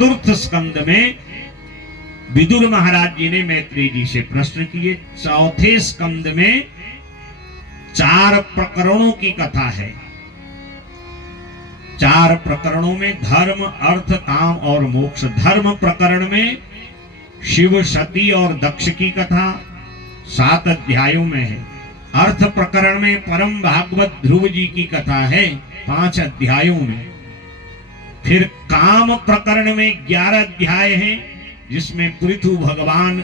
चतुर्थ स्कंद में विदुर महाराज जी ने मैत्रेय जी से प्रश्न किए। चौथे स्कंद में 4 प्रकरणों की कथा है। 4 प्रकरणों में धर्म, अर्थ, काम और मोक्ष। धर्म प्रकरण में शिव, सती और दक्ष की कथा 7 अध्यायों में है। अर्थ प्रकरण में परम भागवत ध्रुव जी की कथा है 5 अध्यायों में। फिर काम प्रकरण में 11 अध्याय हैं, जिसमें पृथु भगवान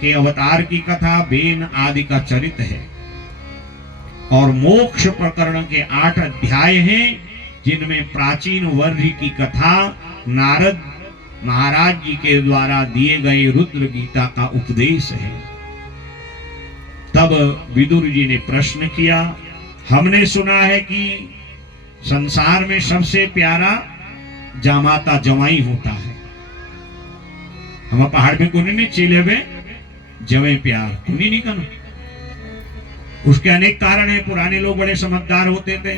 के अवतार की कथा, बेन आदि का चरित है। और मोक्ष प्रकरण के 8 अध्याय हैं, जिनमें प्राचीन वर्षि की कथा, नारद महाराज जी के द्वारा दिए गए रुद्र गीता का उपदेश है। तब विदुर जी ने प्रश्न किया, हमने सुना है कि संसार में सबसे प्यारा जामाता जवाई होता है। हम पहाड़ में कोने नहीं चेले में जवे प्यार कोनी नहीं करना। उसके अनेक कारण है। पुराने लोग बड़े समझदार होते थे।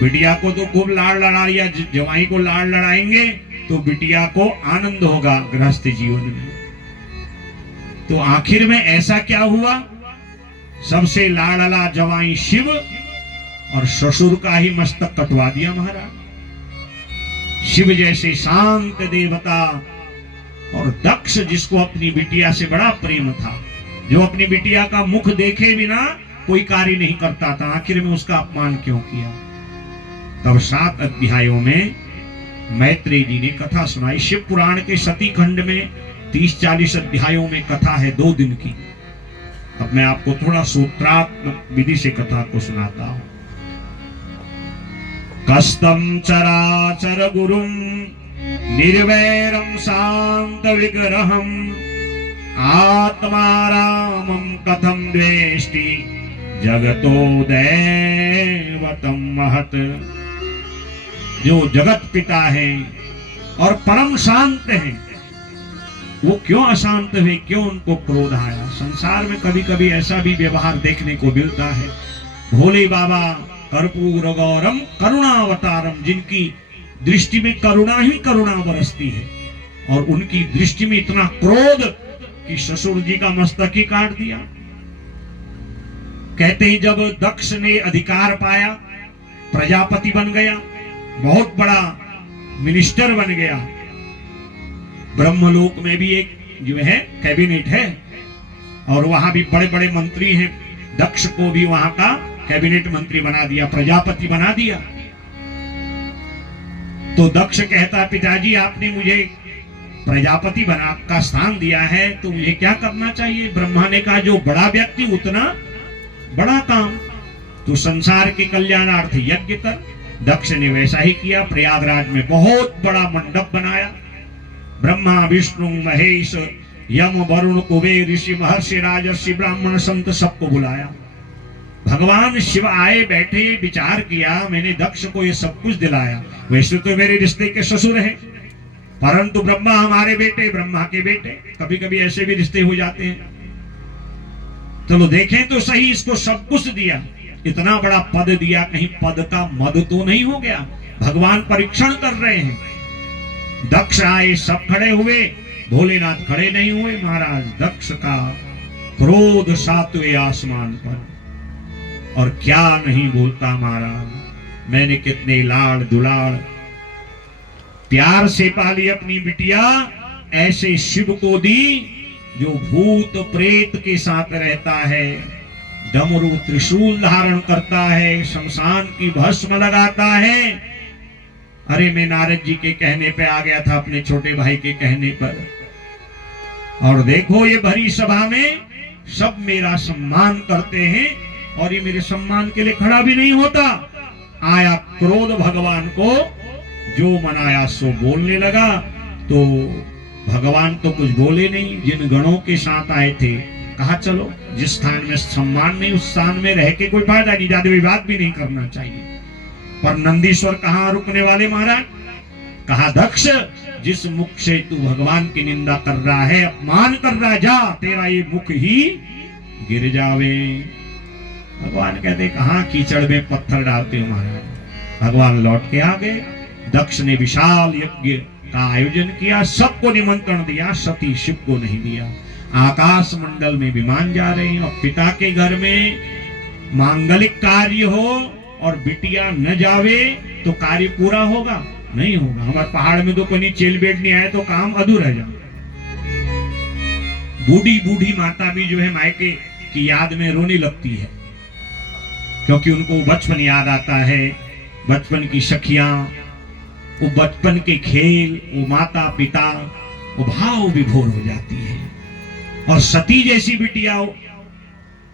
बिटिया को तो खूब लाड़ लड़ाया, जवाई को लाड़ लड़ाएंगे तो बिटिया को आनंद होगा गृहस्थ जीवन में। तो आखिर में ऐसा क्या हुआ? सबसे लाड़ला जवाई शिव और ससुर का ही मस्तक कटवा दिया महाराज। शिव जैसे शांत देवता और दक्ष, जिसको अपनी बिटिया से बड़ा प्रेम था, जो अपनी बिटिया का मुख देखे बिना कोई कार्य नहीं करता था, आखिर में उसका अपमान क्यों किया? तब 7 अध्यायों में मैत्रेय जी ने कथा सुनाई। शिव पुराण के सती खंड में 30-40 अध्यायों में कथा है 2 दिन की। अब मैं आपको थोड़ा सूत्रात्मक विधि से कथा को सुनाता हूं। कस्तम चराचर गुरुम निर्वैरम शांत विग्रहम आत्मारामम कथम द्वेष्टि जगतो दैवतम महत। जो जगत पिता है और परम शांत है, वो क्यों अशांत हुए? क्यों उनको क्रोध आया? संसार में कभी कभी ऐसा भी व्यवहार देखने को मिलता है। भोले बाबा कर्पूर गौरम करुणावतारम, जिनकी दृष्टि में करुणा ही करुणा बरसती है, और उनकी दृष्टि में इतना क्रोध कि ससुर जी का मस्तक ही काट दिया। कहते हैं जब दक्ष ने अधिकार पाया, प्रजापति बन गया, बहुत बड़ा मिनिस्टर बन गया। ब्रह्मलोक में भी एक जो है कैबिनेट है, और वहां भी बड़े बड़े मंत्री हैं। दक्ष को भी वहां का कैबिनेट मंत्री बना दिया, प्रजापति बना दिया। तो दक्ष कहता, पिताजी आपने मुझे प्रजापति बना का स्थान दिया है, तो मुझे क्या करना चाहिए? ब्रह्मा ने कहा, जो बड़ा व्यक्ति उतना बड़ा काम, तो संसार के कल्याणार्थ यज्ञ कर। दक्ष ने वैसा ही किया। प्रयागराज में बहुत बड़ा मंडप बनाया। ब्रह्मा, विष्णु, महेश, यम, वरुण, कुबेर, ऋषि, महर्षि, राजर्षि, ब्राह्मण, संत सबको बुलाया। भगवान शिव आए, बैठे, विचार किया, मैंने दक्ष को ये सब कुछ दिलाया। वैसे तो मेरे रिश्ते के ससुर हैं, परंतु ब्रह्मा हमारे बेटे, ब्रह्मा के बेटे, कभी कभी ऐसे भी रिश्ते हो जाते हैं। चलो देखें तो सही, इसको सब कुछ दिया, इतना बड़ा पद दिया, कहीं पद का मद तो नहीं हो गया? भगवान परीक्षण कर रहे हैं। दक्ष आए, सब खड़े हुए, भोलेनाथ खड़े नहीं हुए। महाराज दक्ष का क्रोध 7वें आसमान पर, और क्या नहीं बोलता महाराज, मैंने कितने लाड़ दुलाड़ प्यार से पाली अपनी बिटिया, ऐसे शिव को दी जो भूत प्रेत के साथ रहता है, डमरू त्रिशूल धारण करता है, शमशान की भस्म लगाता है। अरे मैं नारद जी के कहने पे आ गया था, अपने छोटे भाई के कहने पर, और देखो ये भरी सभा में सब मेरा सम्मान करते हैं, और ये मेरे सम्मान के लिए खड़ा भी नहीं होता। आया क्रोध भगवान को, जो मनाया सो बोलने लगा। तो भगवान तो कुछ बोले नहीं। जिन गणों के साथ आए थे, कहा चलो जिस स्थान में सम्मान नहीं उस स्थान में रह के कोई फायदा नहीं, ज्यादा विवाद भी नहीं करना चाहिए। पर नंदीश्वर कहाँ रुकने वाले महाराज? कहा दक्ष, जिस मुख से तू भगवान की निंदा कर रहा है, अपमान कर रहा है, जा तेरा ये मुख ही गिर जावे। भगवान कहते, कहाँ कीचड़ में पत्थर डालते हो महाराज? भगवान लौट के आ गए। दक्ष ने विशाल यज्ञ का आयोजन किया, सबको निमंत्रण दिया, सती शिव को नहीं दिया। आकाश मंडल में विमान जा रहे हैं और पिता के घर में मांगलिक कार्य हो और बिटिया न जावे तो कार्य पूरा होगा? नहीं होगा। हमारे पहाड़ में तो कोई चेल बेट नहीं आए तो काम अधूरा जाए। बूढ़ी बूढ़ी माता भी जो है मायके की याद में रोने लगती है, क्योंकि उनको बचपन याद आता है, बचपन की सखियां, वो बचपन के खेल, वो माता पिता, वो भाव विभोर हो जाती है। और सती जैसी बिटिया हो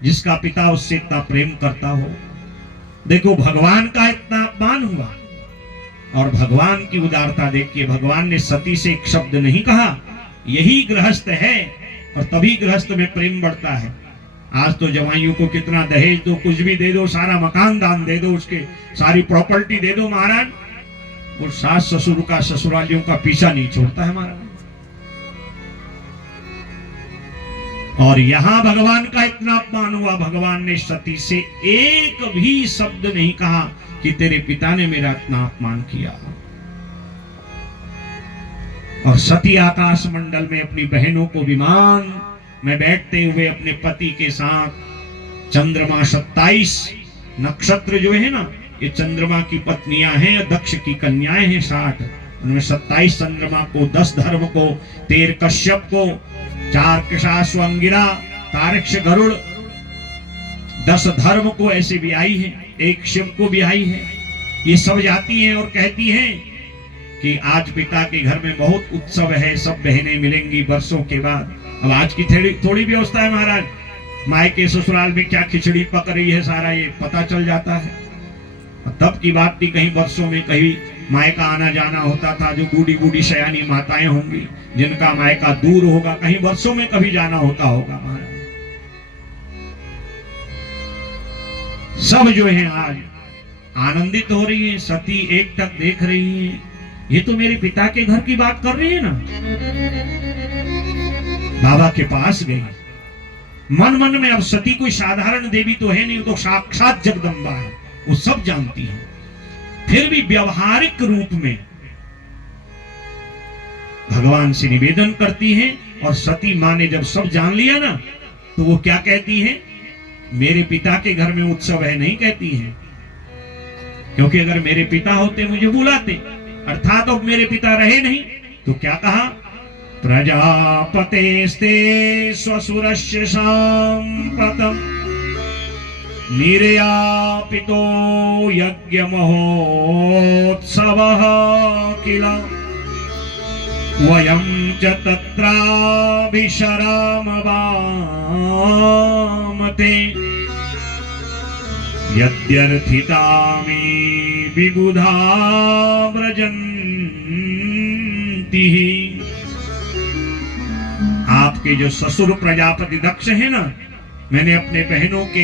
जिसका पिता उससे इतना प्रेम करता हो। देखो भगवान का इतना अपमान हुआ और भगवान की उदारता देखिए, भगवान ने सती से एक शब्द नहीं कहा, यही गृहस्थ है, और तभी गृहस्थ में प्रेम बढ़ता है। आज तो जवाइयों को कितना दहेज दो, कुछ भी दे दो, सारा मकान दान दे दो, उसके सारी प्रॉपर्टी दे दो महाराज, और सास ससुर का, ससुरालियों का पीछा नहीं छोड़ता है महाराज। और यहां भगवान का इतना अपमान हुआ, भगवान ने सती से एक भी शब्द नहीं कहा कि तेरे पिता ने मेरा इतना अपमान किया। और सती आकाश मंडल में अपनी बहनों को विमान में बैठते हुए अपने पति के साथ, चंद्रमा 27 नक्षत्र जो है ना, ये चंद्रमा की पत्नियां हैं, दक्ष की कन्याएं हैं 60, उनमें 27 चंद्रमा को, 10 धर्म को, 13 कश्यप को, 4 कृशाश्वंगिरा, तारक्ष गरुड़, 10 धर्म को ऐसे भी आई है, 1 शिव को भी आई है। ये सब जाती हैं और कहती हैं कि आज पिता के घर में बहुत उत्सव है, सब बहनें मिलेंगी वर्षों के बाद। अब आज की थोड़ी व्यवस्था है महाराज, मायके ससुराल में क्या खिचड़ी पक रही है सारा ये पता चल जाता है। तब की बात थी, कहीं वर्षों में कहीं मायका आना जाना होता था, जो बूढ़ी बूढ़ी सयानी माताएं होंगी जिनका मायका दूर होगा, कहीं वर्षों में कभी जाना होता होगा महाराज। सब जो है आज आनंदित हो रही है, सती एक टक देख रही है, ये तो मेरे पिता के घर की बात कर रही है ना। बाबा के पास गई, मन मन में अब सती कोई साधारण देवी तो है नहीं, वो तो साक्षात जगदम्बा है, वो सब जानती है। फिर भी व्यवहारिक रूप में भगवान से निवेदन करती है। और सती मां ने जब सब जान लिया ना, तो वो क्या कहती है, मेरे पिता के घर में उत्सव है नहीं कहती है, क्योंकि अगर मेरे पिता होते मुझे बुलाते, अर्थात अब मेरे पिता रहे नहीं, तो क्या कहा, प्रजापतेस्ते स्वसुरस्य साम्प्रतम् निर्यापितो यज्ञ महोत्सवः किल वयं च तत्राभिशरामवामते यद्यर्थितामि विबुधा व्रजन्ति। आपके जो ससुर प्रजापति दक्ष है ना, मैंने अपने बहनों के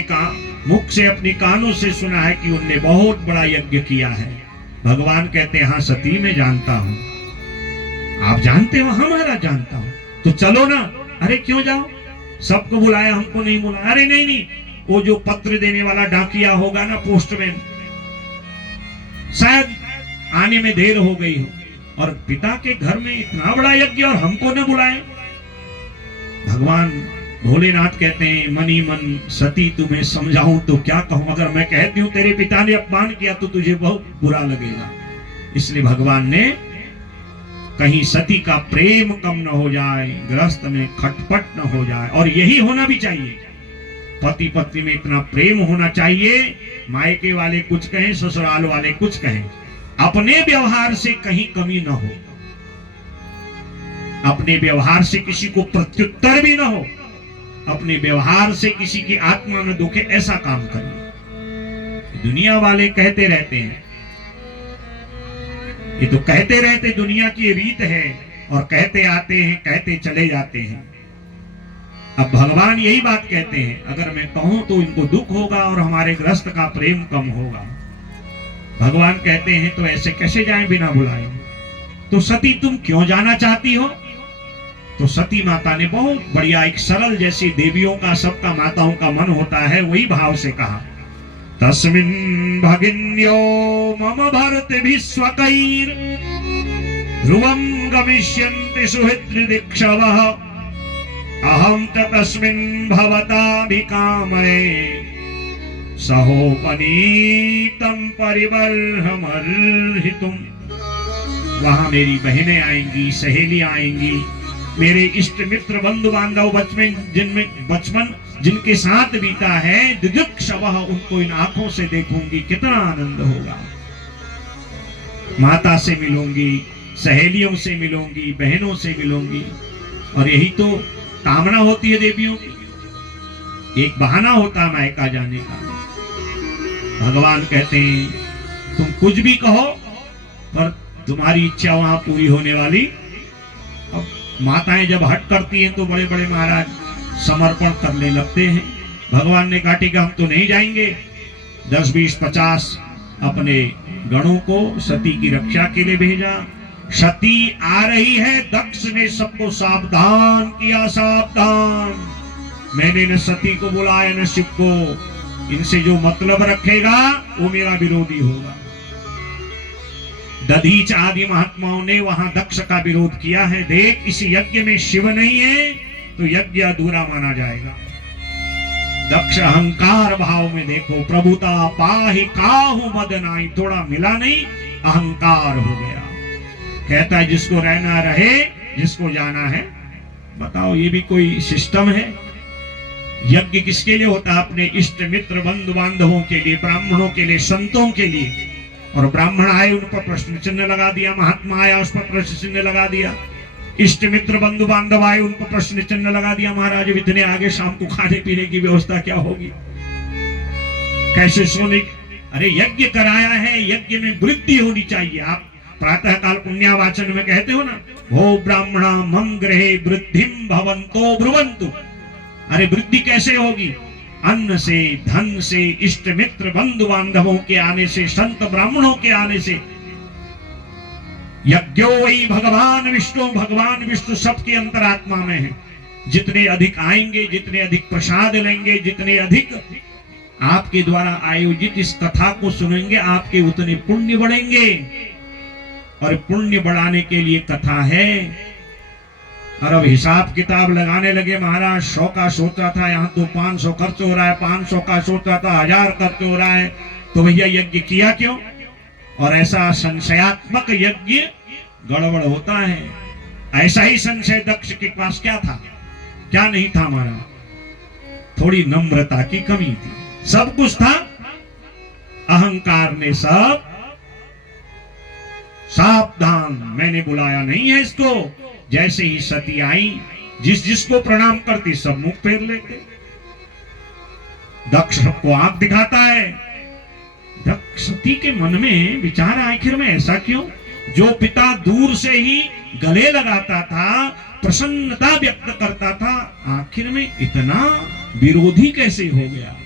मुख से, अपनी कानों से सुना है कि उनने बहुत बड़ा यज्ञ किया है। भगवान कहते हैं, हाँ सती मैं जानता हूं। आप जानते हो? हाँ महाराज जानता हूं। तो चलो ना। अरे क्यों जाओ, सबको बुलाया, हमको नहीं बुलाया। अरे नहीं नहीं, वो जो पत्र देने वाला डाकिया होगा ना, पोस्टमैन, शायद आने में देर हो गई हो, और पिता के घर में इतना बड़ा यज्ञ और हमको न बुलाए। भगवान भोलेनाथ कहते हैं, मनी मन सती तुम्हें समझाऊं तो क्या कहूं, अगर मैं कहती हूं तेरे पिता ने अपमान किया तो तुझे बहुत बुरा लगेगा। इसलिए भगवान ने कहीं सती का प्रेम कम न हो जाए, गृहस्थ में खटपट न हो जाए। और यही होना भी चाहिए, पति पत्नी में इतना प्रेम होना चाहिए, मायके वाले कुछ कहें, ससुराल वाले कुछ कहें, अपने व्यवहार से कहीं कमी न हो, अपने व्यवहार से किसी को प्रत्युत्तर भी न हो, अपने व्यवहार से किसी की आत्मा न दुखे, ऐसा काम करिए। दुनिया वाले कहते रहते हैं, ये तो कहते रहते, दुनिया की रीत है, और कहते आते हैं, कहते चले जाते हैं। अब भगवान यही बात कहते हैं, अगर मैं कहूं तो इनको दुख होगा और हमारे गृहस्थ का प्रेम कम होगा। भगवान कहते हैं तो ऐसे कैसे जाएं बिना बुलाए। तो सती तुम क्यों जाना चाहती हो? तो सती माता ने बहुत बढ़िया, एक सरल, जैसी देवियों का, सबका माताओं का मन होता है, वही भाव से कहा, तस्मिन् भगिन्यो मम भरत विश्वकैर ध्रुवं गमिष्यन्ति सुहृद्दिक्षवः अहं च तस्मिन् भवताभिकामये सहोपनीतं परिबर्हमर्हितुम्। वहां मेरी बहनें आएंगी, सहेलियां आएंगी, मेरे इष्ट मित्र बंधु बांधव बचपन जिनके साथ बीता है, दिदिक्षवः, उनको इन आंखों से देखूंगी, कितना आनंद होगा। माता से मिलूंगी, सहेलियों से मिलूंगी, बहनों से मिलूंगी। और यही तो कामना होती है देवियों की, एक बहाना होता है मायका जाने का। भगवान कहते हैं तुम कुछ भी कहो पर तुम्हारी इच्छा वहां पूरी होने वाली। अब माताएं जब हट करती हैं तो बड़े बड़े महाराज समर्पण करने लगते हैं। भगवान ने कहा ठीक है, हम तो नहीं जाएंगे। 10, 20, 50 अपने गणों को सती की रक्षा के लिए भेजा। सती आ रही है, दक्ष ने सबको सावधान किया, सावधान। मैंने न सती को बुलाया न शिव को, इनसे जो मतलब रखेगा वो मेरा विरोधी होगा। दधीच आदि महात्माओं ने वहां दक्ष का विरोध किया है। देख, इस यज्ञ में शिव नहीं है तो यज्ञ अधूरा माना जाएगा। दक्ष अहंकार भाव में देखो, प्रभुता पाहि काहू मद नाई, थोड़ा मिला नहीं, अहंकार हो गया। कहता है जिसको रहना रहे, जिसको जाना है। बताओ, ये भी कोई सिस्टम है? यज्ञ किसके लिए होता है? अपने इष्ट मित्र बंधु बांधवों के लिए, ब्राह्मणों के लिए, संतों के लिए। और ब्राह्मण आए, उन पर प्रश्न चिन्ह लगा दिया। महात्मा आया, उस पर प्रश्न चिन्ह लगा दिया। इष्ट मित्र बंधु बांधव आए, उन पर प्रश्न चिन्ह लगा दिया। महाराज इतने आगे, शाम को खाने पीने की व्यवस्था क्या होगी, कैसे सोने? अरे यज्ञ कराया है, यज्ञ में वृद्धि होनी चाहिए। आप प्रातः काल पुण्यावाचन में कहते हो ना, भो ब्राह्मणा मम गृहे वृद्धिम भवन्तो ब्रुवन्तु। अरे वृद्धि कैसे होगी? अन्न से, धन से, इष्ट मित्र बंधु बांधवों के आने से, संत ब्राह्मणों के आने से। यज्ञो वही भगवान विष्णु, भगवान विष्णु सबके अंतरात्मा में है। जितने अधिक आएंगे, जितने अधिक प्रसाद लेंगे, जितने अधिक आपके द्वारा आयोजित इस कथा को सुनेंगे, आपके उतने पुण्य बढ़ेंगे। और पुण्य बढ़ाने के लिए कथा है। और अब हिसाब किताब लगाने लगे महाराज। 100 का सोचा था, यहाँ तो 500 खर्च हो रहा है, 500 का सोचा था 1000 खर्च हो रहा है, तो भैया यज्ञ किया क्यों? और ऐसा संशयात्मक यज्ञ गड़बड़ होता है। ऐसा ही संशय दक्ष के पास क्या था, क्या नहीं था महाराज? थोड़ी नम्रता की कमी थी। सब कुछ था, अहंकार ने सब। सावधान, मैंने बुलाया नहीं है इसको। जैसे ही सती आई, जिस जिसको प्रणाम करती सब मुख फेर लेते। दक्ष सबको आंख दिखाता है। दक्ष सती के मन में विचार, आखिर में ऐसा क्यों? जो पिता दूर से ही गले लगाता था, प्रसन्नता व्यक्त करता था, आखिर में इतना विरोधी कैसे हो गया?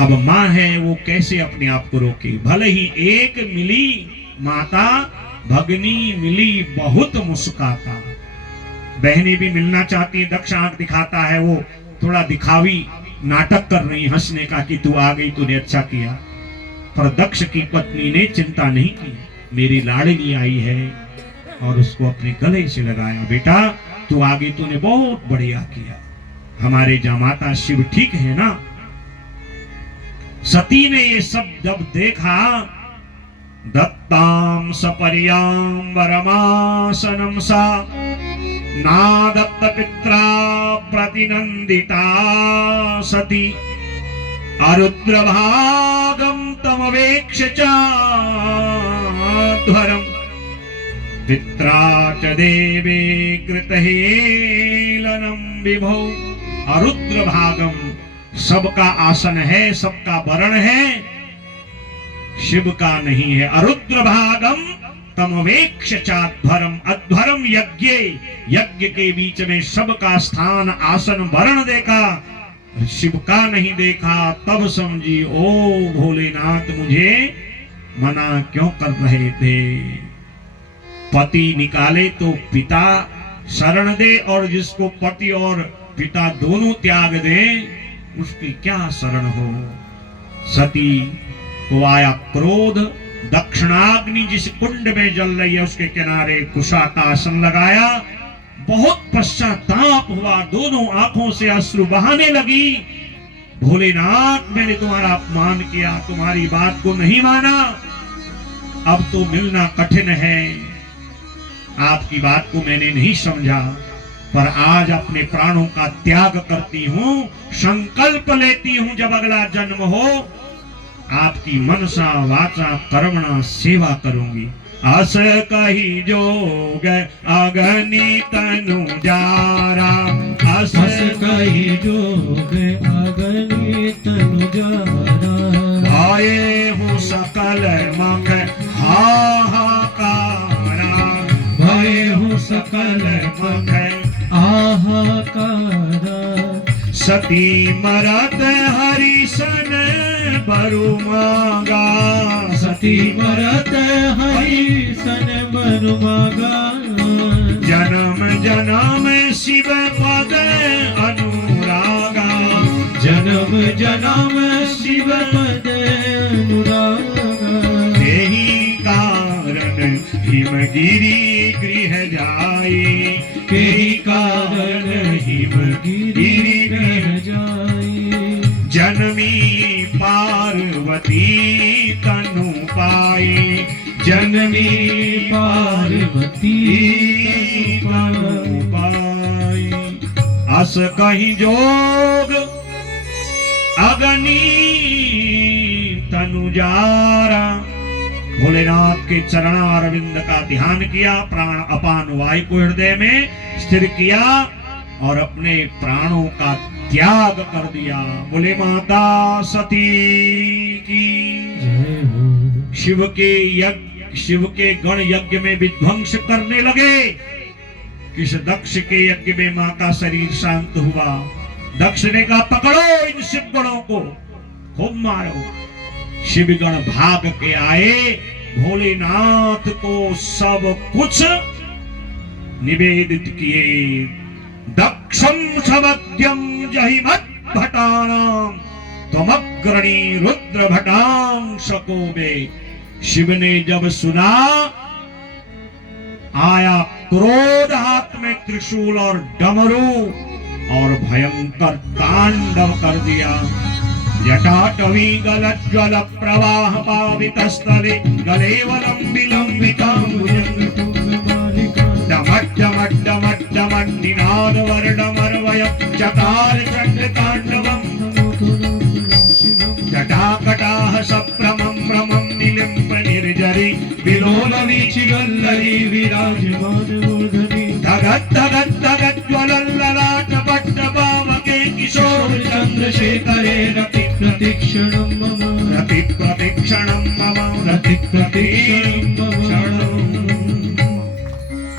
अब मां है, वो कैसे अपने आप को रोके? भले ही एक मिली माता, भगनी मिली बहुत मुस्काता। बहनें भी मिलना चाहती है, दक्ष आंख दिखाता है, वो थोड़ा दिखावी नाटक कर रही हंसने का कि तू आ गई, तूने अच्छा किया। पर दक्ष की पत्नी ने चिंता नहीं की। मेरी लाडली आई है, और उसको अपने गले से लगाया। बेटा तू आ गई, तूने बहुत बढ़िया किया। हमारे जामाता शिव ठीक है ना? सती ने ये सब जब देखा, दत्तां सपर्यां वरमासनं सा नादत्त पित्रा प्रतिनंदिता सती अरुद्रभागं तमवेक्ष्य चाध्वरम् पित्रा च देवे कृतहेलनं विभो। अरुद्रभागम, सबका आसन है, सबका वरण है, शिव का नहीं है। अरुद्रभागम तमवेक्ष्य चाध्वरम्, अध्वरम यज्ञ, यज्ञ के बीच में सबका स्थान, आसन, वरण देखा, शिव का नहीं देखा। तब समझी, ओ भोलेनाथ मुझे मना क्यों कर रहे थे? पति निकाले तो पिता शरण दे, और जिसको पति और पिता दोनों त्याग दे, उसकी क्या शरण हो? सती को आया क्रोध, दक्षिणाग्नि जिस कुंड में जल रही है उसके किनारे कुशा का आसन लगाया। बहुत पश्चाताप हुआ, दोनों आंखों से अश्रु बहाने लगी। भोलेनाथ, मैंने तुम्हारा अपमान किया, तुम्हारी बात को नहीं माना, अब तो मिलना कठिन है। आपकी बात को मैंने नहीं समझा, पर आज अपने प्राणों का त्याग करती हूं, संकल्प लेती हूं जब अगला जन्म हो आपकी मनसा वाचा कर्मणा सेवा करूंगी। अस कही जोग अगनी तनु जारा, अस कही जोग अगनी तनु जारा। भाए हूँ सकल मख हाहाकारा, भय हूँ सकल मख आहाकारा। सती मरत हरिशन बरु मागा, सती मरत हरि सन बरु मागा। जन्म जन्म शिव पद अनुरागा, जन्म जन्म शिव पद अनुरागा। तेहि कारण हिमगिरी गृह जाई, तेहि कारण हिमगिरि गृह जाई। जनमी पार्वती तनु पाई, जननी पार्वती तनु पाई। अस कहीं जोग अगनी तनु जारा। भोलेनाथ के चरणारविंद का ध्यान किया, प्राण अपान वायु को हृदय में स्थिर किया और अपने प्राणों का त्याग कर दिया। बोले माता सती की जय हो। शिव के गण यज्ञ में विध्वंस करने लगे। किस दक्ष के यज्ञ में मां का शरीर शांत हुआ। दक्ष ने कहा, पकड़ो इन शिव गणों को, खूब मारो। शिवगण भाग के आए, भोलेनाथ को सब कुछ निवेदित किए। दक्षम समत्यम जहिमत भटानाम त्वमग्रणी रुद्र भटां शकोबे। शिव ने जब सुना, आया क्रोध, हाथ में त्रिशूल और डमरू और भयंकर तांडव कर दिया। जटाटवी गलज्ज्वल प्रवाह पावितस्थले गलेवलंबि निनाद वर्णमर्वय चकार चंडतांडवम्। जटाकटाह सप्रमं भ्रमं निलिम्प निर्जरी विलोल वीचिवल्लरी विराजमान मूर्धनि। धगत् धगत् धगत् ज्वलल्ललाट पट्टपावके किशोर चंद्रशेखरे रति प्रतिक्षणं मम। रति प्रतिक्षणं मम, रति प्रतिक्षणं।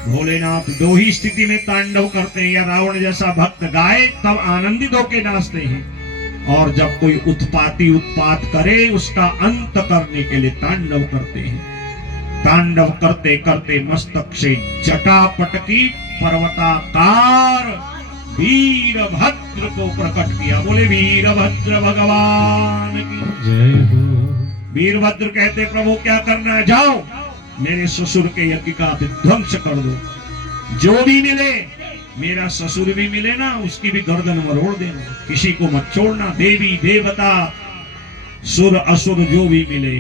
भोलेनाथ दो ही स्थिति में तांडव करते हैं। या रावण जैसा भक्त गाए तब आनंदित होकर नाचते हैं, और जब कोई उत्पाती उत्पात करे उसका अंत करने के लिए तांडव करते हैं। तांडव करते करते मस्तक से जटा पटकी, पर्वताकार वीरभद्र को प्रकट किया। बोले वीरभद्र भगवान की जय हो। वीरभद्र कहते, प्रभु क्या करना है, जाओ मेरे ससुर के यज्ञ का विध्वंस कर दो। जो भी मिले, मेरा ससुर भी मिले ना, उसकी भी गर्दन मरोड़ देना, किसी को मत छोड़ना। देवी देवता सुर असुर जो भी मिले,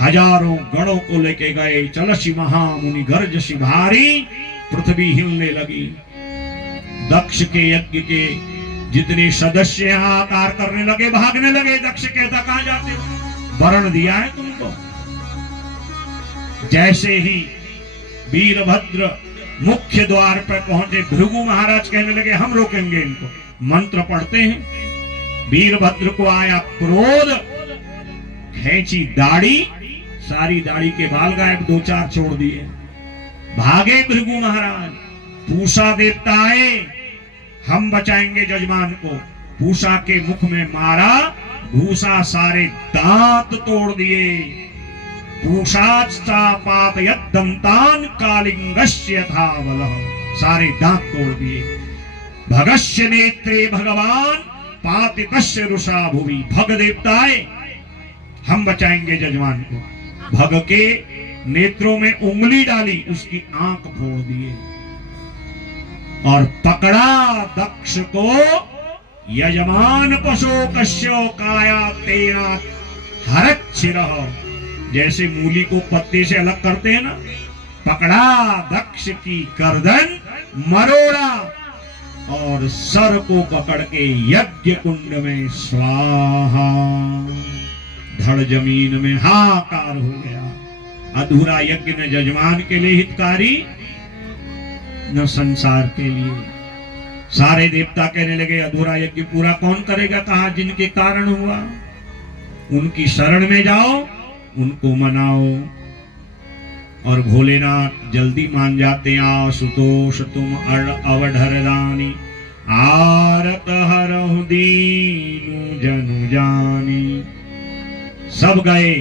हजारों गणों को लेके गए। चलसी महामुनि गर्जसी भारी, पृथ्वी हिलने लगी। दक्ष के यज्ञ के जितने सदस्य हाहाकार करने लगे, भागने लगे। दक्ष कहता, कहां जाते हो, वरण दिया है तुमको। जैसे ही वीरभद्र मुख्य द्वार पर पहुंचे, भृगु महाराज कहने लगे, हम रोकेंगे इनको। मंत्र पढ़ते हैं। वीरभद्र को आया क्रोध, खींची दाढ़ी, सारी दाढ़ी के बाल गायब, दो चार छोड़ दिए। भागे भृगु महाराज। पूषा देवता आए, हम बचाएंगे जजमान को। पूषा के मुख में मारा, भूषा सारे दांत तोड़ दिए। दंतान कालिंगस्य था बलः, सारे दांत तोड़ दिए। भगस्य नेत्रे भगवान पातितस्य रुषा भुवि। भग देवताए, हम बचाएंगे जजमान को। भग के नेत्रों में उंगली डाली, उसकी आंख फोड़ दिए और पकड़ा दक्ष को। यजमान पशु कश्यो काया तेरा हरच्छिरः, जैसे मूली को पत्ते से अलग करते हैं ना, पकड़ा दक्ष की गर्दन, मरोड़ा और सर को पकड़ के यज्ञ कुंड में स्वाहा। धड़ जमीन में हाहाकार हो गया। अधूरा यज्ञ न जजमान के लिए हितकारी, न संसार के लिए। सारे देवता कहने लगे अधूरा यज्ञ पूरा कौन करेगा? कहा जिनके कारण हुआ, उनकी शरण में जाओ, उनको मनाओ। और भोलेनाथ जल्दी मान जाते। आशुतोष तुम अवधर रानी, आरत हरहु दीनु जनु जानी। सब गए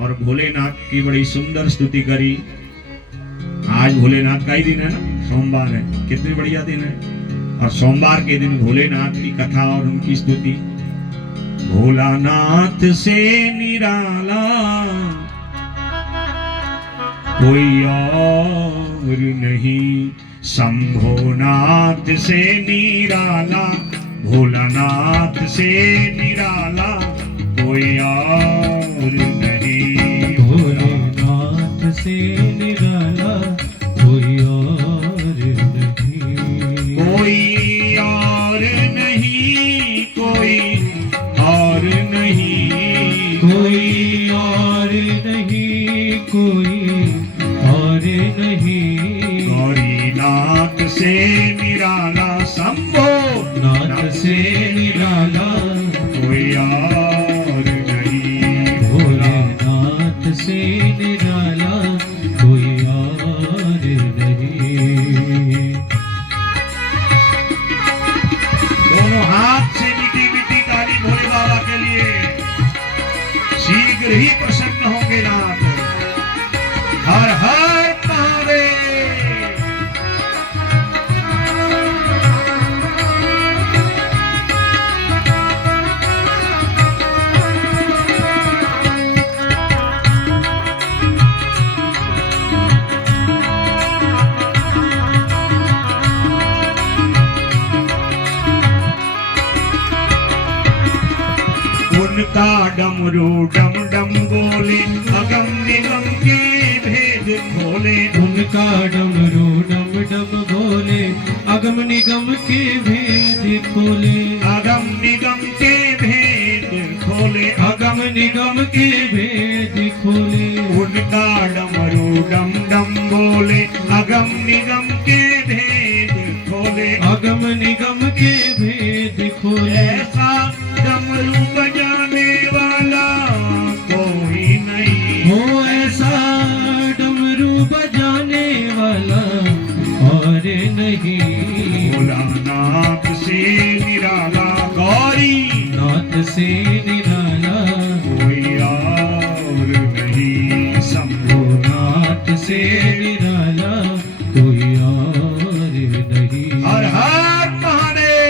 और भोलेनाथ की बड़ी सुंदर स्तुति करी। आज भोलेनाथ का ही दिन है ना, सोमवार है, कितनी बढ़िया दिन है। और सोमवार के दिन भोलेनाथ की कथा और उनकी स्तुति। भोलानाथ से निराला कोई और नहीं, शंभोनाथ से निराला, भोलानाथ से निराला कोई और नहीं। भोलेनाथ से निराला कोई और नहीं, कोई और नहीं, कोई और नहीं, कोई और नहीं, कोई और नहीं। गौरीनाथ से निराला, शंभो नाथ से निराला कोई और नहीं। भोलेनाथ से निराला कोई और नहीं। दोनों हाथ से मीठी मीठी ताली भोले बाबा के लिए। शीघ्र ही प्रसन्न होंगे नाथ। हर हर महादेव। उनका डमरू डम डम बोले, अगम निगम के भेद खोले। उनका डमरू डम डम बोले, अगम निगम के भेद खोले। अगम निगम के भेद खोले, अगम निगम के भेद खोले। उनका डमरू डम डम बोले, अगम निगम के भेद खोले। अगम निगम के भेद खोले। ऐसा डमरू बजाने वाला कोई नहीं, हो ऐसा डमरू बजाने वाला और नहीं। भोलानाथ से निराला, गौरी नाथ से निराला कोई और नहीं। शंभो नाथ से निराला कोई और नहीं। हर हर महादेव।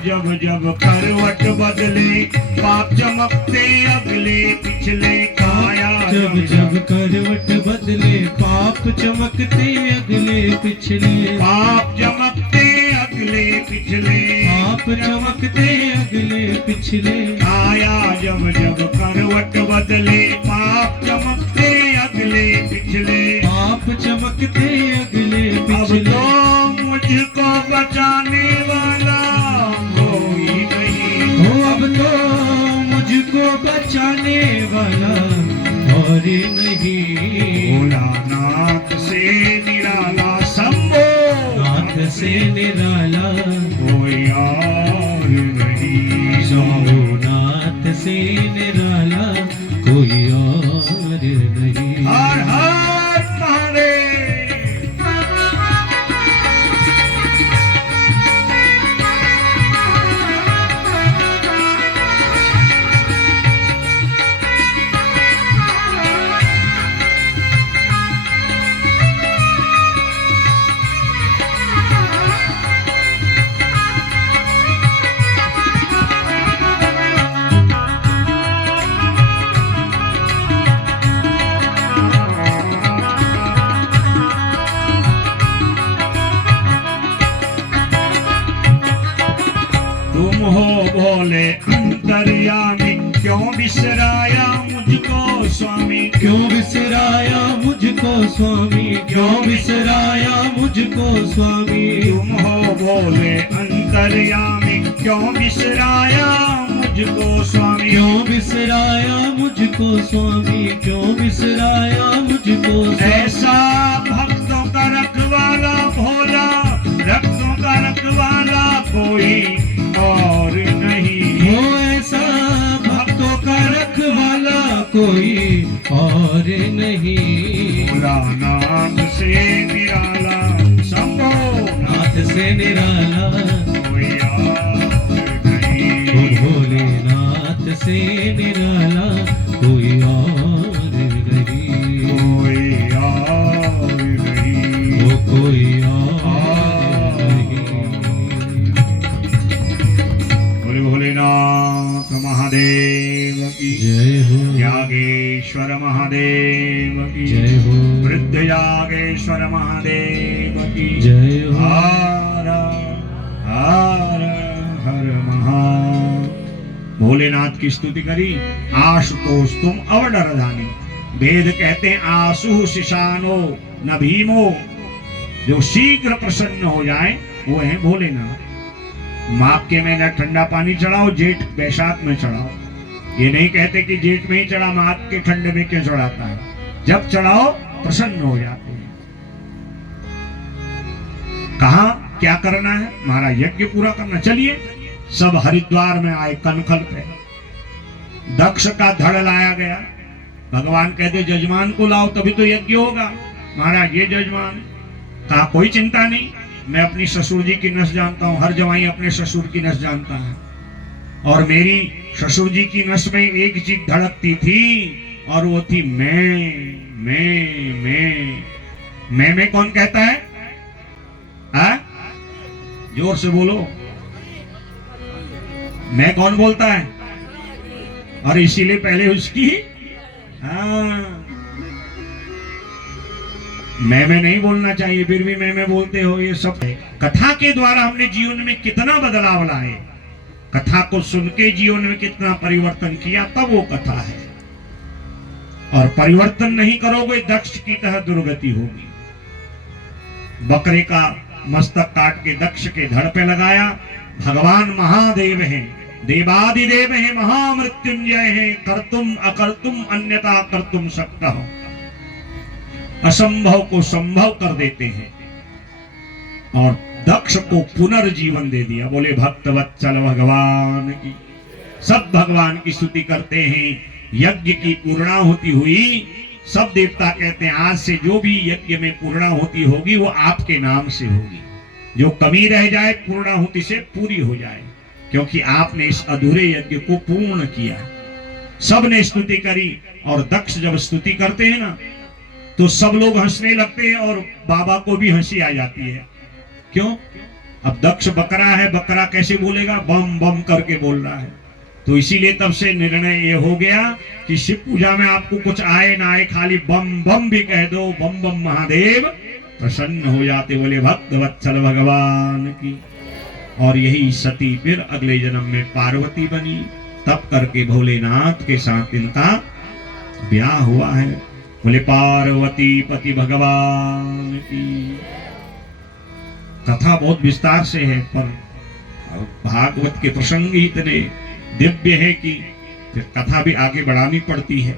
जब जब करवट बदले, पाप चमकते अगले पिछले। काया जब जब करवट बदले, पाप चमकते अगले पिछले। पाप चमकते अगले पिछले, पाप चमकते अगले पिछले। काया जब जब करवट बदले, पाप चमकते अगले पिछले। पाप चमकते अगले अब पिछले। तो मुझको बचाने वाला कोई नहीं, हो अब तो मुझको बचाने वाला और नहीं। भोलानाथ से निराला, शंभो नाथ से निराला कोई और नहीं। से निराला कोई और नहीं। हर हर महादेव। तुम हो भोले अंतर्यामी, क्यों बिसराया मुझको स्वामी। क्यों बिसराया मुझको स्वामी, क्यों बिसराया मुझको स्वामी। तुम हो भोले अंतर्यामी, क्यों बिसराया मुझको स्वामी। क्यों बिसराया मुझको स्वामी, क्यों बिसराया मुझको स्वामी। ऐसा भक्तों का रखवाला भोला, भक्तों का रखवाला कोई और नहीं। हो ऐसा भक्तों का रखवाला कोई और नहीं। भोला नाथ से निराला, शंभो नाथ से निराला कोई और नहीं। ओ भोलेनाथ से निराला कोई और नहीं। कोई और नहीं। वो कोई और नहीं। बोले भोलेनाथ महादेव की जय हो, यागेश्वर महादेव की जय हो, वृद्ध यागेश्वर महादेव की जय हो। हर हर हर महा। भोलेनाथ की स्तुति करी। आशुतोष तुम अवडरधानी। वेद कहते हैं आसु शिशानो न भीमो, जो शीघ्र प्रसन्न हो जाए वो है भोलेनाथ। माघ के महीना ठंडा पानी चढ़ाओ, जेठ बैसाख में चढ़ाओ। ये नहीं कहते कि जेठ में ही चढ़ा, माघ के ठंड में क्यों चढ़ाता है। जब चढ़ाओ प्रसन्न हो जाते हैं। कहा क्या करना है, हमारा यज्ञ पूरा करना। चलिए सब हरिद्वार में आए। कनखल पे दक्ष का धड़ लाया गया। भगवान कहते जजमान को लाओ तभी तो यज्ञ होगा। महाराज ये जजमान कहा कोई चिंता नहीं, मैं अपनी ससुर जी की नस जानता हूं। हर जवाई अपने ससुर की नस जानता है, और मेरी ससुर जी की नस में एक चीज धड़कती थी और वो थी मैं कौन कहता है? जोर से बोलो। मैं कौन बोलता है? और इसीलिए पहले उसकी मैं नहीं बोलना चाहिए, फिर भी मैं बोलते हो। ये सब कथा के द्वारा हमने जीवन में कितना बदलाव लाए, कथा को सुन के जीवन में कितना परिवर्तन किया, तब वो कथा है। और परिवर्तन नहीं करोगे दक्ष की तरह दुर्गति होगी। बकरे का मस्तक काट के दक्ष के धड़ पे लगाया। भगवान महादेव हैं, देवादिदेव हैं, महामृत्युंजय हैं, कर्तुम अकर्तुम अन्यथा कर्तुम शक्तः, असंभव को संभव कर देते हैं। और दक्ष को पुनर्जीवन दे दिया। बोले भक्तवत्सल भगवान की। सब भगवान की स्तुति करते हैं। यज्ञ की पूर्णाहुति हुई, सब देवता कहते हैं आज से जो भी यज्ञ में पूर्णाहुति होगी वो आपके नाम से होगी। जो कमी रह जाए पूर्णाहुति से पूरी हो जाए, क्योंकि आपने इस अधूरे यज्ञ को पूर्ण किया। सब ने स्तुति करी। और दक्ष जब स्तुति करते हैं ना तो सब लोग हंसने लगते हैं और बाबा को भी हंसी आ जाती है। क्यों? अब दक्ष बकरा है, बकरा कैसे बोलेगा? बम बम करके बोल रहा है। तो इसीलिए तब से निर्णय ये हो गया कि शिव पूजा में आपको कुछ आए ना आए, खाली बम बम भी कह दो, बम बम महादेव प्रसन्न हो जाते। बोले भक्त वत्सल भगवान की। और यही सती फिर अगले जन्म में पार्वती बनी, तब करके भोलेनाथ के साथ इनका ब्याह हुआ है। बोले पार्वती पति भगवान की। कथा बहुत विस्तार से है, पर भागवत के प्रसंग ही इतने दिव्य है कि फिर कथा भी आगे बढ़ानी पड़ती है।